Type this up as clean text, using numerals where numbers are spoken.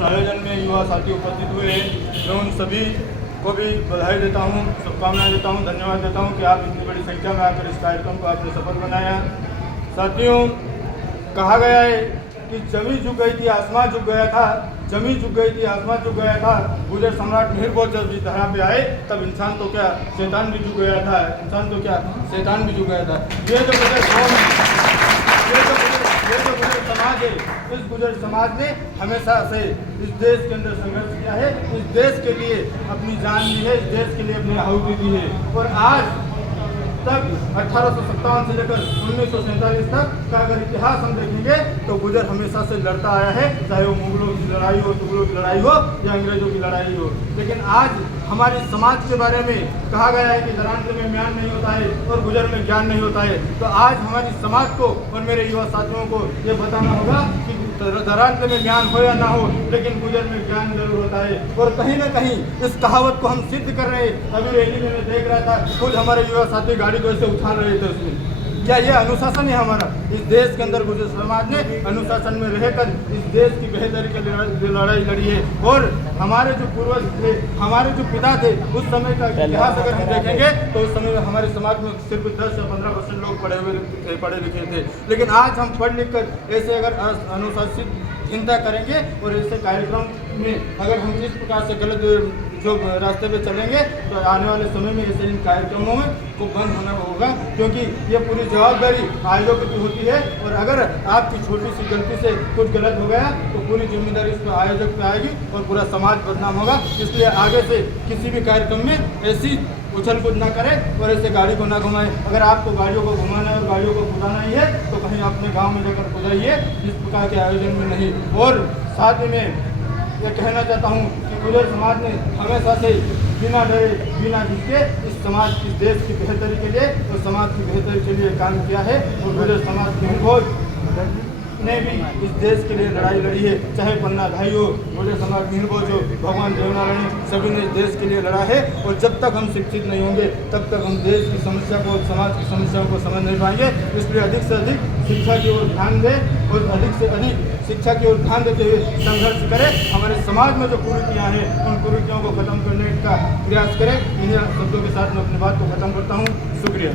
इस आयोजन में युवा साथी उपस्थित हुए हैं। मैं उन सभी को भी बधाई देता हूँ, शुभकामनाएं देता हूँ, धन्यवाद देता हूँ कि आप इतनी बड़ी संख्या में आकर इस कार्यक्रम को आपने सफल बनाया। साथियों, कहा गया है कि जमीन झुक गई थी, आसमान झुक गया था, जमीन झुक गई थी, आसमान झुक गया था। गुजर सम्राट मिहिर भोज जब इस धरा पे आए तब इंसान तो क्या शैतान भी झुक गया था, इंसान तो क्या शैतान भी झुक गया था। ये जो गुजर समाज है, इस गुजर समाज ने हमेशा से इस देश के अंदर संघर्ष किया है, इस देश के लिए अपनी जान दी है, इस देश के लिए अपनी आहुति दी है। और आज तक 1857 से लेकर 1947 तक का अगर इतिहास हम देखेंगे तो गुजर हमेशा से लड़ता आया है, चाहे वो मुगलों की लड़ाई हो, तुगलों की लड़ाई हो या अंग्रेजों की लड़ाई हो। लेकिन आज हमारे समाज के बारे में कहा गया है कि दरांत में ज्ञान नहीं होता है और गुजर में ज्ञान नहीं होता है। तो आज हमारी समाज को और मेरे युवा साथियों को ये बताना होगा कि दरांत में ज्ञान हो या ना हो, लेकिन गुजर में ज्ञान जरूर होता है। और कहीं ना कहीं इस कहावत को हम सिद्ध कर रहे हैं। अभी रैली में मैं देख रहा था, खुद हमारे युवा साथी गाड़ी को ऐसे उछाल रहे थे उसमें। क्या ये अनुशासन है हमारा? इस देश के अंदर गुजर समाज ने अनुशासन में रहकर इस देश की बेहतरी के लिए लड़ाई लड़ी है। और हमारे जो पूर्वज थे, हमारे जो पिता थे, उस समय का इतिहास अगर हम देखेंगे तो उस समय में हमारे समाज में सिर्फ 10 या 15% लोग पढ़े लिखे थे। लेकिन आज हम पढ़ लिख कर ऐसे अगर अनुशासित चिंता करेंगे और ऐसे कार्यक्रम में अगर हम इस प्रकार से गलत जो रास्ते पे चलेंगे तो आने वाले समय में ऐसे इन कार्यक्रमों में को बंद होना होगा, क्योंकि ये पूरी जवाबदारी आयोजक की होती है। और अगर आपकी छोटी सी गलती से कुछ गलत हो गया तो पूरी जिम्मेदारी इस पर आयोजक पे आएगी और पूरा समाज बदनाम होगा। इसलिए आगे से किसी भी कार्यक्रम में ऐसी उछल कूद ना करें और ऐसे गाड़ी को ना घुमाएं। अगर आपको गाड़ियों को घुमाना है और गाड़ियों को कुदाना ही है तो कहीं अपने गाँव में जाकर कुदाइए, इस प्रकार के आयोजन में नहीं। और साथ ही में ये कहना चाहता हूँ कि गुजर समाज ने हमेशा से बिना डरे बिना झिझके इस समाज, इस देश की बेहतरी के लिए और समाज की बेहतरी के लिए काम किया है। और गुजर समाज मिहिर भोज ने भी इस देश के लिए लड़ाई लड़ी है, चाहे पन्ना भाई हो, गुजर समाज मिहिर भोज हो, भगवान देवनारायण, सभी ने इस देश के लिए लड़ा है। और जब तक हम शिक्षित नहीं होंगे तब तक हम देश की समस्या को, समाज की समस्याओं को समझ नहीं पाएंगे। इसलिए अधिक से अधिक शिक्षा की ओर ध्यान दें और अधिक से अधिक शिक्षा की ओर ध्यान देते हुए संघर्ष करें। हमारे समाज में जो कुरीतियाँ हैं उन कुरीतियों को खत्म करने का प्रयास करें। इन्हीं शब्दों के साथ मैं अपनी बात को खत्म करता हूँ। शुक्रिया।